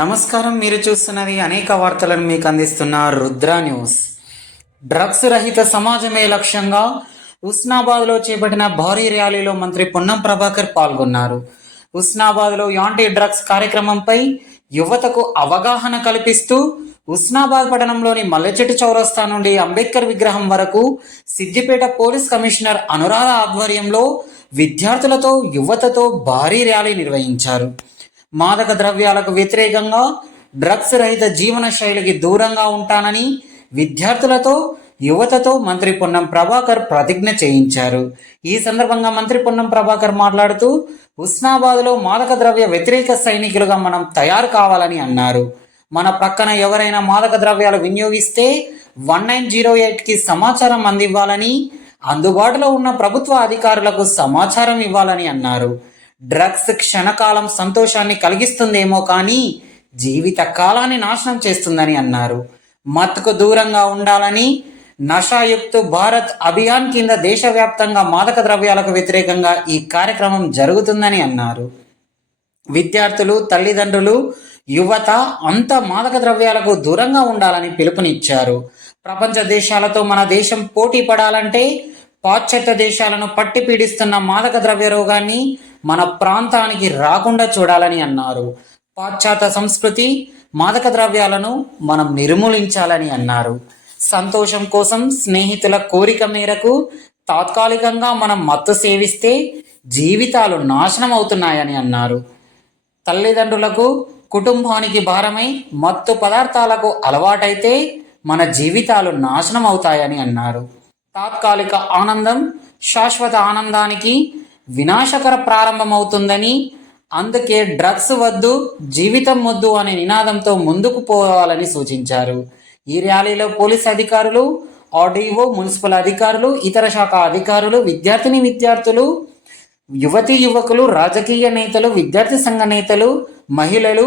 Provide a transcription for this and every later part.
నమస్కారం, మీరు చూస్తున్నది అనేక వార్తలను మీకు అందిస్తున్న రుద్ర న్యూస్. డ్రగ్స్ రహిత సమాజమే లక్ష్యంగా హుస్నాబాద్లో చేపట్టిన భారీ ర్యాలీలో మంత్రి పొన్నం ప్రభాకర్ పాల్గొన్నారు. హుస్నాబాద్లో యాంటీ డ్రగ్స్ కార్యక్రమంపై యువతకు అవగాహన కల్పిస్తూ హుస్నాబాద్ పట్టణంలోని మల్లెచెట్టు చౌరస్తా నుండి అంబేద్కర్ విగ్రహం వరకు సిద్దిపేట పోలీస్ కమిషనర్ అనురాధ ఆధ్వర్యంలో విద్యార్థులతో యువతతో భారీ ర్యాలీ నిర్వహించారు. మాదక ద్రవ్యాలకు వ్యతిరేకంగా డ్రగ్స్ రహిత జీవన శైలికి దూరంగా ఉంటానని విద్యార్థులతో యువతతో మంత్రి పొన్నం ప్రభాకర్ ప్రతిజ్ఞ చేయించారు. ఈ సందర్భంగా మంత్రి పొన్నం ప్రభాకర్ మాట్లాడుతూ హుస్నాబాద్లో మాదక ద్రవ్య వ్యతిరేక సైనికులుగా మనం తయారు కావాలని అన్నారు. మన ప్రక్కన ఎవరైనా మాదక ద్రవ్యాలు వినియోగిస్తే 1908కి సమాచారం అందివ్వాలని, అందుబాటులో ఉన్న ప్రభుత్వ అధికారులకు సమాచారం ఇవ్వాలని అన్నారు. డ్రగ్స్ క్షణకాలం సంతోషాన్ని కలిగిస్తుందేమో కానీ జీవిత కాలాన్ని నాశనం చేస్తుందని అన్నారు. మత్తుకు దూరంగా ఉండాలని, నషాయుక్త భారత్ అభియాన్ కింద దేశవ్యాప్తంగా మాదక ద్రవ్యాలకు వ్యతిరేకంగా ఈ కార్యక్రమం జరుగుతుందని అన్నారు. విద్యార్థులు, తల్లిదండ్రులు, యువత అంతా మాదక ద్రవ్యాలకు దూరంగా ఉండాలని పిలుపునిచ్చారు. ప్రపంచ దేశాలతో మన దేశం పోటీ పడాలంటే పాశ్చాత్య దేశాలను పట్టి పీడిస్తున్న మాదక ద్రవ్య రోగాన్ని మన ప్రాంతానికి రాకుండా చూడాలని అన్నారు. పాశ్చాత్య సంస్కృతి, మాదక ద్రవ్యాలను మనం నిర్మూలించాలని అన్నారు. సంతోషం కోసం, స్నేహితుల కోరిక మేరకు తాత్కాలికంగా మనం మత్తు సేవిస్తే జీవితాలు నాశనం అవుతున్నాయని అన్నారు. తల్లిదండ్రులకు, కుటుంబానికి భారమై మత్తు పదార్థాలకు అలవాటైతే మన జీవితాలు నాశనం అవుతాయని అన్నారు. తాత్కాలిక ఆనందం శాశ్వత ఆనందానికి వినాశకర ప్రారంభమవుతుందని, అందుకే డ్రగ్స్ వద్దు, జీవితం వద్దు అనే నినాదంతో ముందుకు పోవాలని సూచించారు. ఈ ర్యాలీలో పోలీస్ అధికారులు, ఆర్డీఓ, మున్సిపల్ అధికారులు, ఇతర శాఖ అధికారులు, విద్యార్థులు, యువతీ యువకులు, రాజకీయ నేతలు, విద్యార్థి సంఘ నేతలు, మహిళలు,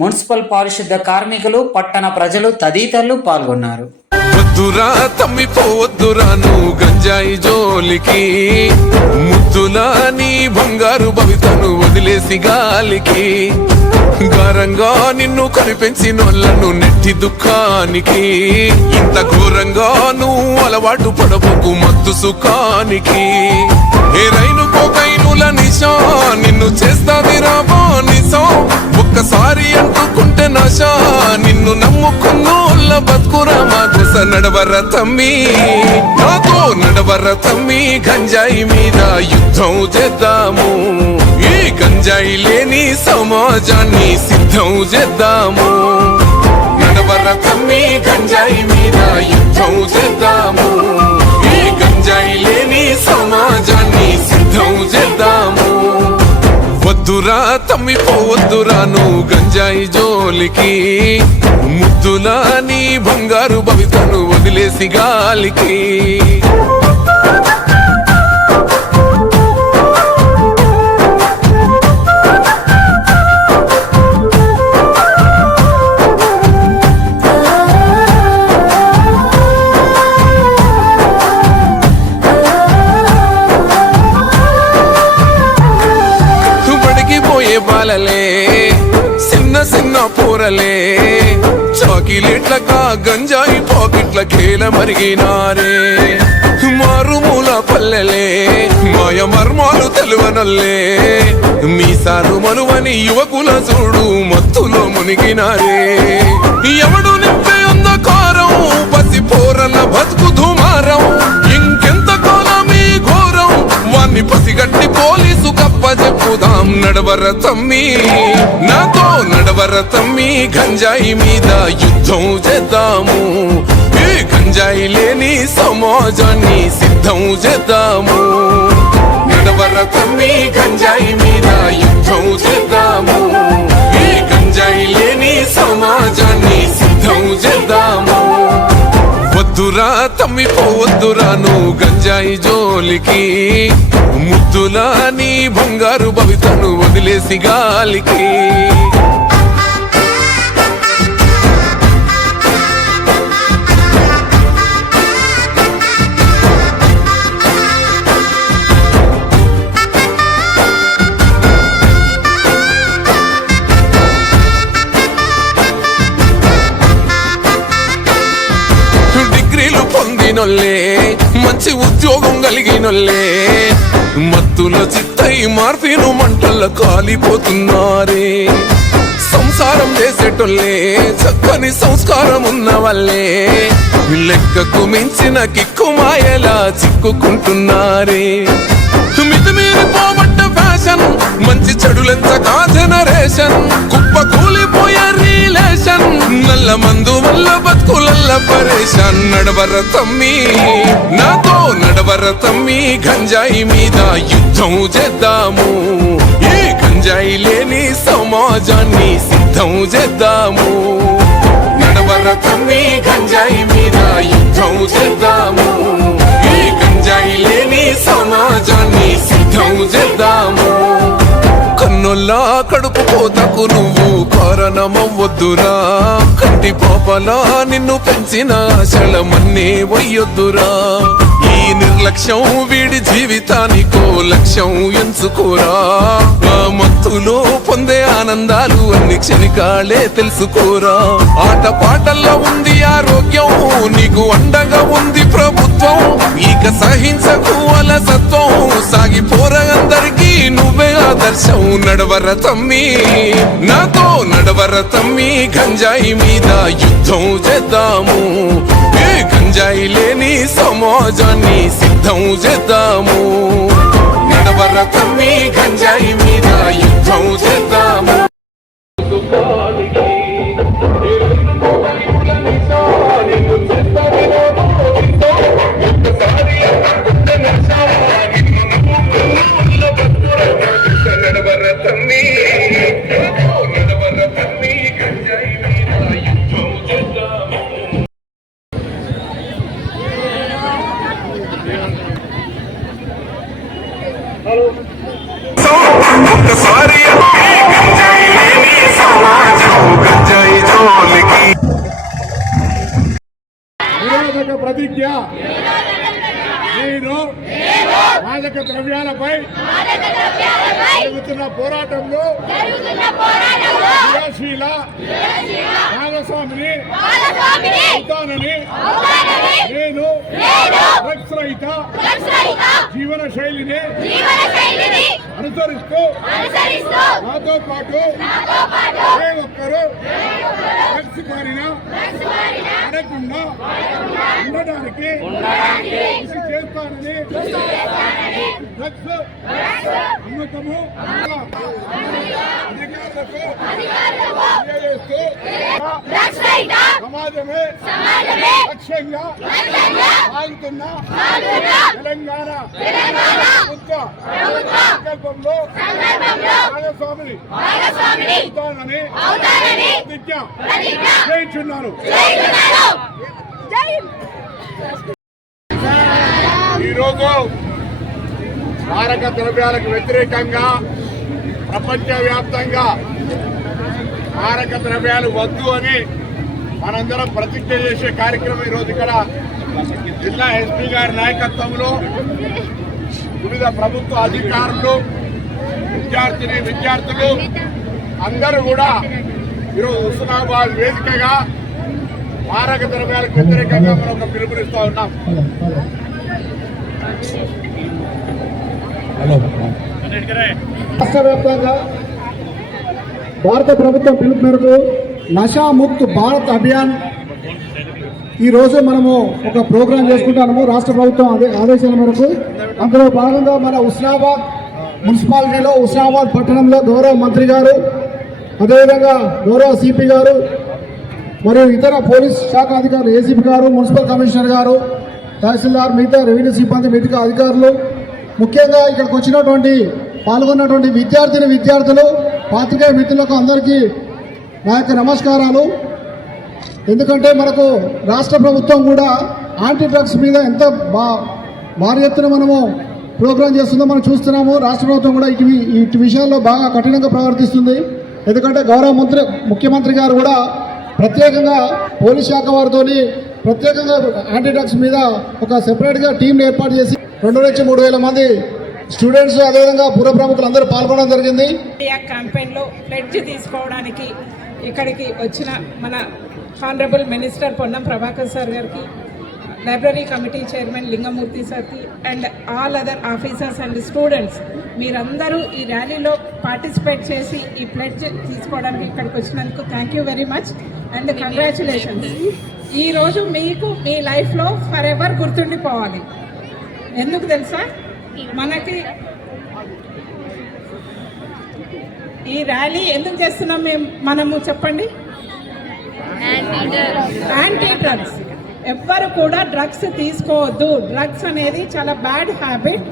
మున్సిపల్ పారిశుద్ధ కార్మికులు, పట్టణ ప్రజలు తదితరులు పాల్గొన్నారు. వద్దురా తమ్మిపోవద్దురా నువ్వు గంజాయి జోలికి, ముద్దులా నీ బంగారు భవితను వదిలేసి గాలికి, గారంగా నిన్ను కనిపెంచినోళ్ళను నెట్టి దుఃఖానికి, ఇంత ఘోరంగా నువ్వు అలవాటు పడబోకు మత్తు సుఖానికి. ఏ రైలు కోకైనుల నిశా నిన్ను చేస్తాది రాబో నిశం, ఒక్కసారి అంటుకుంటే నశా నిన్ను నమ్ముకున్నోళ్ళ బతుకురా మాకోస నడవర తమ్మి, నాతో నడవర తమ్మి, గంజాయి మీద యుద్ధం చేద్దాము, ఈ గంజాయి లేని సమాజాన్ని సిద్ధం చేద్దాము. నడవర తమ్మి, గంజాయి మీద యుద్ధం చేద్దాము, ఈ గంజాయి లేని సమాజాన్ని సిద్ధం చేద్దాము. వద్దురా తమ్మిపోవద్దురా నువ్వు గంజాయి జోలికి, ముద్దులా నీ బంగారు భవితను వదిలేసి గాలికి. బాలలే చిన్న చిన్న పూరలే చాకిలేట్లకా గంజాయి పాకెట్ల కేల మరిగినారే, మారుమూల పల్లెలే మాయ మర్మాలు తెలువనల్లే, మీసాలు మనువని యువకుల చూడు మత్తులో మునిగినారే. ఎవడు నింపే అంధకారం పసి పోరల బతుకు దుమారం, ఇంకెంత కాలం ఈ ఘోరం వాన్ని పసిగట్టి పోలీసు కప్పజెప్పుదాం. నడవర తమ్మి, నాతో నడవర తమ్మి, గంజాయి మీద యుద్ధం చేద్దాము, ఈ గంజాయి లేని సమాజాన్ని సిద్ధం చేద్దాము. నడవర తమ్మి, గంజాయి మీద యుద్ధం చేద్దాము, ఈ గంజాయి లేని సమాజాన్ని సిద్ధం చేద్దాము. వద్దురా తమ్మిపోవద్దురా నువ్వు గంజాయి జోలికి, ముద్దులా నీ బంగారు భవితను వదిలేసి గాలికి. చదివినోళ్ళే మంచి ఉద్యోగం కలిగినోళ్ళే మత్తుల చిత్తై మార్ఫిను మంటల్లో కాలిపోతున్నారే సంసారం చేసేటోళ్ళే చక్కని సంస్కారం ఉన్న వాళ్ళే లెక్కకు మించిన కిక్కు మాయలా చిక్కుకుంటున్నారే మితిమీరిపోబట్ట ఫ్యాషన్ మంచి చెడులెంతగా జనరేషన్ కుప్ప కూలిపోయే రిలేషన్ నల్ల మందు వల్ల బతుకులల్ల పరేషాన్ నడవర తమ్మి నాతో నడవర తమ్మి గంజాయి మీద యుద్ధం చేద్దాము ఈ గంజాయి లేని సమాజాన్ని సిద్ధం చేద్దాము నడవర తమ్మి గంజాయి మీద యుద్ధం చేద్దాము ఈ గంజాయి లేని సమాజాన్ని సిద్ధం చేద్దాము కన్నుల్లా కడుపు కోతకు నువ్వు కారణమవ్వొద్దురా కంటి పాపలా నిన్ను పెంచిన ఆశలమన్నీ వయ్యొద్దురా ఈ నిర్లక్ష్యం వీడి జీవితానికో లక్ష్యం ఎంచుకోరా ఆ మత్తులో పొందే ఆనందాలు అన్ని క్షణికాలే తెలుసుకోరా ఆట పాటల్లో ఉంది ఆరోగ్యం నీకు అండగా ఉంది ప్రభుత్వం ఇక సహించకు అలసత్వం సాగిపోరా అందరికీ నువ్వే ఆదర్శం నడవర తమ్మి నాతో నడవర తమ్మి గంజాయి మీద యుద్ధం చేద్దాము ఏ గంజాయి లేని సమాజాన్ని సిద్ధం చేద్దాము నడవర తమ్మి గంజాయి మీద యుద్ధం చేద్దాము ఒక్కసారి గంజాయి లేని సమాజం గంజాయి జోలికి నిరోధక ప్రతిజ్ఞ నేను మాదక ద్రవ్యాలపై జరుగుతున్న పోరాటంలో క్రియాశీల భాగస్వామిని అవుతానని నేను డ్రగ్స్ రహిత జీవన శైలిని అనుసరిస్తూ నాతో పాటు ఏ ఒక్కరూ డ్రగ్స్ బారిన పడకుండా ఉండడానికి కృషి చేస్తానని డ్రగ్స్ అమ్మకము అధికారులకు తెలియజేస్తూ సమాజమే లక్ష్యంగా సాగుతున్న తెలంగాణ ప్రభుత్వ సంకల్పంలో భాగస్వామిని అవుతానని ప్రతిజ్ఞ చేయించున్నాను. ఈరోజు మారక ద్రవ్యాలకు వ్యతిరేకంగా ప్రపంచవ్యాప్తంగా మారక ద్రవ్యాలు వద్దు అని మనందరం ప్రతిజ్ఞ చేసే కార్యక్రమం ఈరోజు ఇక్కడ జిల్లా ఎస్పీ గారి నాయకత్వంలో వివిధ ప్రభుత్వ అధికారులు విద్యార్థులు అందరూ కూడా ఈరోజు హుస్నాబాద్ వేదికగా మారక ద్రవ్యాలకు వ్యతిరేకంగా మనం ఒక పిలుపునిస్తా ఉన్నాం. రాష్ట్ర వ్యాప్తంగా భారత ప్రభుత్వం పిలుపు మేరకు నషా ముక్త్ భారత్ అభియాన్ ఈరోజు మనము ఒక ప్రోగ్రాం చేసుకుంటాము. రాష్ట్ర ప్రభుత్వం ఆదేశాల మేరకు అందులో భాగంగా మన హుస్నాబాద్ మున్సిపాలిటీలో హుస్నాబాద్ పట్టణంలో గౌరవ మంత్రి గారు, అదేవిధంగా గౌరవ సిపి గారు మరియు ఇతర పోలీస్ శాఖ అధికారులు, ఏసీపీ గారు, మున్సిపల్ కమిషనర్ గారు, తహసీల్దార్, మిగతా రెవెన్యూ సిబ్బంది, మిగతా అధికారులు, ముఖ్యంగా ఇక్కడికి వచ్చినటువంటి పాల్గొన్నటువంటి విద్యార్థులు, పాత్రికేయ మిత్రులకు అందరికీ నా యొక్క నమస్కారాలు. ఎందుకంటే మనకు రాష్ట్ర ప్రభుత్వం కూడా యాంటీ డ్రగ్స్ మీద ఎంత భారీ ఎత్తున మనము ప్రోగ్రాం చేస్తుందో మనం చూస్తున్నాము. రాష్ట్ర ప్రభుత్వం కూడా ఇటు విషయాల్లో బాగా కఠినంగా ప్రవర్తిస్తుంది. ఎందుకంటే గౌరవ ముఖ్యమంత్రి గారు కూడా ప్రత్యేకంగా పోలీస్ శాఖ వారితో ప్రత్యేకంగా యాంటీ డ్రగ్స్ మీద ఒక సెపరేట్గా టీంని ఏర్పాటు చేసి 2 నుంచి 3,000 మంది స్టూడెంట్స్, అదేవిధంగా పూర్వ ప్రముఖులు అందరూ పాల్గొనడం జరిగింది. క్యాంపెయిన్లో ప్లెడ్జ్ తీసుకోవడానికి ఇక్కడికి వచ్చిన మన honourable minister Ponnam Prabhakar sir గారికి, లైబ్రరీ కమిటీ చైర్మన్ లింగమూర్తి సార్కి and all other officers and students మీరందరూ ఈ ర్యాలీలో పార్టిసిపేట్ చేసి ఈ ప్లెడ్జ్ తీసుకోవడానికి ఇక్కడికి వచ్చినందుకు thank you very much and congratulations. ఈరోజు మీకు మీ లైఫ్లో ఫర్ ఎవర్ గుర్తుండిపోవాలి. ఎందుకు తెలుసా? ఈ ర్యాలీ ఎందుకు చేస్తున్నాం మనము చెప్పండి? Anti drugs. ఎవ్వరు కూడా డ్రగ్స్ తీసుకోవద్దు. డ్రగ్స్ అనేది చాలా బ్యాడ్ హ్యాబిట్.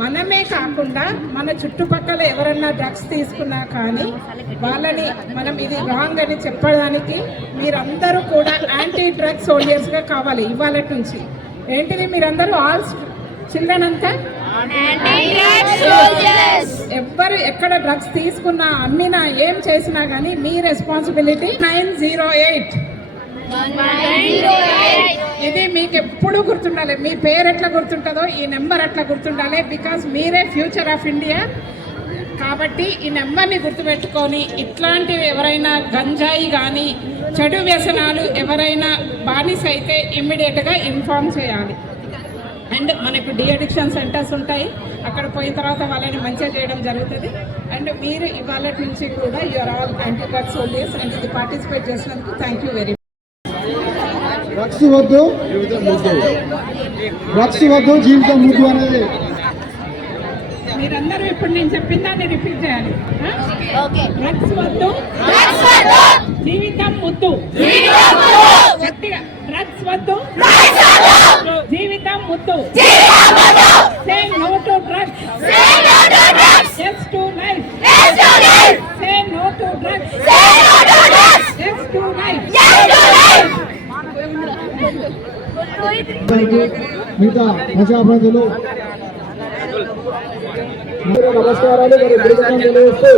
మనమే కాకుండా మన చుట్టుపక్కల ఎవరన్నా డ్రగ్స్ తీసుకున్నా కానీ వాళ్ళని మనం ఇది రాంగ్ అని చెప్పడానికి మీరందరూ కూడా యాంటీ డ్రగ్స్ సోల్జర్స్గా కావాలి. ఇవాళ నుంచి ఏంటిది మీరందరూ ఆల్ చిల్డ్రన్ అంతా ఎవ్వరు ఎక్కడ డ్రగ్స్ తీసుకున్నా అమ్మినా ఏం చేసినా కానీ మీ రెస్పాన్సిబిలిటీ. 908 ఇది మీకు ఎప్పుడు గుర్తుండాలి. మీ పేరు ఎట్లా గుర్తుంటుందో ఈ నెంబర్ అట్లా గుర్తుండాలి. బికాజ్ మీరే ఫ్యూచర్ ఆఫ్ ఇండియా. కాబట్టి ఈ నెంబర్ని గుర్తుపెట్టుకొని ఇట్లాంటివి ఎవరైనా గంజాయి కానీ చెడు వ్యసనాలు ఎవరైనా బానిస అయితే ఇమ్మీడియట్గా ఇన్ఫార్మ్ చేయాలి. అండ్ మనకు డి అడిక్షన్ సెంటర్స్ ఉంటాయి, అక్కడ పోయిన తర్వాత వాళ్ళని మంచిగా చేయడం జరుగుతుంది. అండ్ మీరు ఇవాళ నుంచి కూడా you are all anti drugs soldiers and ఇది పార్టిసిపేట్ చేసినందుకు thank you very much. Drugs వద్దు, డ్రగ్స్ వద్దు, జీవితం ముద్దు అనేది మీరందరూ ఇప్పుడు నేను చెప్పిన దాన్ని రిపీట్ చేయాలి. డ్రగ్స్ వద్దు, జీవితం ముద్దు. గట్టిగా డ్రగ్స్ వద్దు, జీవితం ముద్దు. Say no to drugs, yes to life. Say no to drugs, yes to life. మిగతా ప్రజాప్రతినిధులు నమస్కారాలు. మరి తెలియజేస్తూ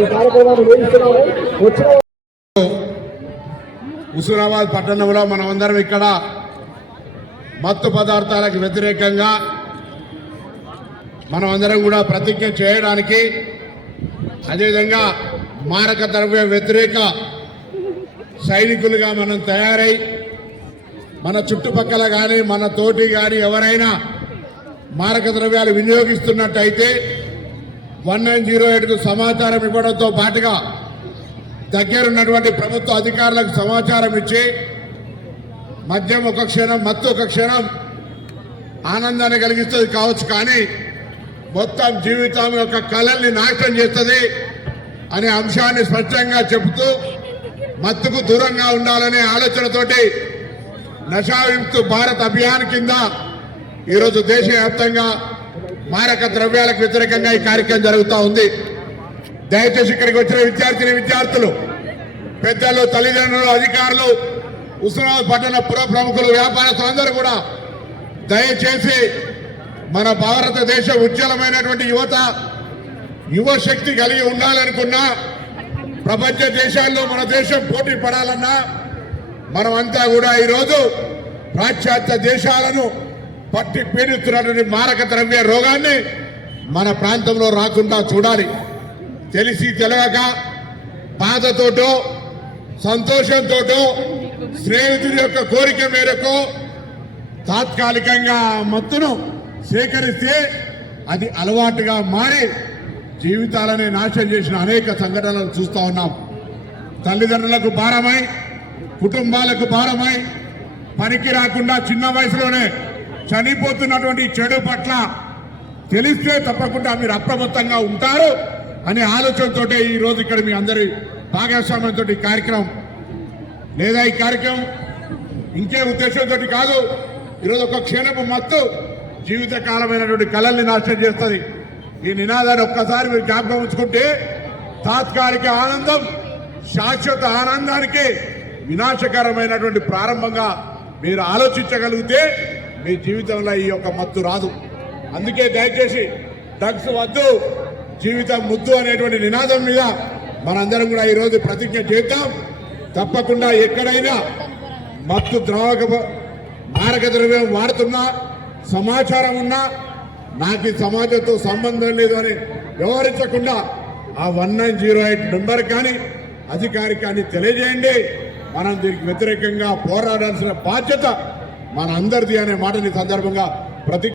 ఈ కార్యక్రమాన్ని నిర్వహిస్తున్నాము. వచ్చిన హుజూరాబాద్ పట్టణంలో మనమందరం ఇక్కడ మత్తు పదార్థాలకు వ్యతిరేకంగా మనమందరం కూడా ప్రతిజ్ఞ చేయడానికి, అదేవిధంగా మారక ద్రవ్య వ్యతిరేక సైనికులుగా మనం తయారై మన చుట్టుపక్కల కానీ మన తోటి కానీ ఎవరైనా మారక ద్రవ్యాలు వినియోగిస్తున్నట్టయితే 1908కు సమాచారం ఇవ్వడంతో పాటుగా దగ్గరున్నటువంటి ప్రభుత్వ అధికారులకు సమాచారం ఇచ్చి మద్యం ఒక క్షణం, మత్తు ఒక క్షణం ఆనందాన్ని కలిగిస్తుంది కావచ్చు, కానీ మొత్తం జీవితం యొక్క కళల్ని నాశనం చేస్తుంది అనే అంశాన్ని స్పష్టంగా చెబుతూ మత్తుకు దూరంగా ఉండాలనే ఆలోచనతోటి నషావిముక్త భారత్ అభియాన్ కింద ఈరోజు దేశవ్యాప్తంగా మారక ద్రవ్యాలకు వ్యతిరేకంగా ఈ కార్యక్రమం జరుగుతూ ఉంది. దయచేసి ఇక్కడికి వచ్చిన విద్యార్థులు, పెద్దలు, తల్లిదండ్రులు, అధికారులు, హుస్నాబాద్ పట్టణ పుర ప్రముఖులు, వ్యాపారస్తులందరూ కూడా దయచేసి మన భారతదేశ ఉజ్వలమైనటువంటి యువ శక్తి కలిగి ఉండాలనుకున్నా, ప్రపంచ దేశాల్లో మన దేశం పోటీ పడాలన్నా మనమంతా కూడా ఈరోజు పాశ్చాత్య దేశాలను పట్టి పీడిస్తున్నటువంటి మారక ద్రవ్య రోగాన్ని మన ప్రాంతంలో రాకుండా చూడాలి. తెలిసి తెలియక బాధతోటో సంతోషంతోటో స్నేహితుడి యొక్క కోరిక మేరకు తాత్కాలికంగా మత్తును సేకరిస్తే అది అలవాటుగా మారి జీవితాలని నాశనం చేసిన అనేక సంఘటనలు చూస్తూ ఉన్నాం. తల్లిదండ్రులకు భారమై, కుటుంబాలకు భారమై, పనికి రాకుండా చిన్న వయసులోనే చనిపోతున్నటువంటి చెడు పట్ల తెలిస్తే తప్పకుండా మీరు అప్రమత్తంగా ఉంటారు అనే ఆలోచనతో ఈరోజు ఇక్కడ మీ అందరి భాగస్వామ్యంతో ఈ కార్యక్రమం లేదా ఈ కార్యక్రమం ఇంకే ఉద్దేశంతో కాదు. ఈరోజు ఒక క్షణపు మత్తు జీవితకాలమైనటువంటి కళల్ని నాశనం చేస్తుంది. ఈ నినాదాన్ని ఒక్కసారి మీరు జ్ఞాపకం ఉంచుకుంటే తాత్కాలిక ఆనందం శాశ్వత ఆనందానికి వినాశకరమైనటువంటి ప్రారంభంగా మీరు ఆలోచించగలిగితే మీ జీవితంలో ఈ యొక్క మత్తు రాదు. అందుకే దయచేసి డ్రగ్స్ వద్దు, జీవితం ముద్దు అనేటువంటి నినాదం మీద మనందరం కూడా ఈరోజు ప్రతిజ్ఞ చేద్దాం. తప్పకుండా ఎక్కడైనా మత్తు మారక ద్రవ్యం వాడుతున్నా, సమాచారం ఉన్నా నాకు ఈ సమాజంతో సంబంధం లేదు అని వ్యవహరించకుండా ఆ 1908 నెంబర్ కానీ అధికారికాన్ని తెలియజేయండి. మనం దీనికి వ్యతిరేకంగా పోరాడాల్సిన బాధ్యత మన అందరిది అనే మాటని సందర్భంగా ప్రతి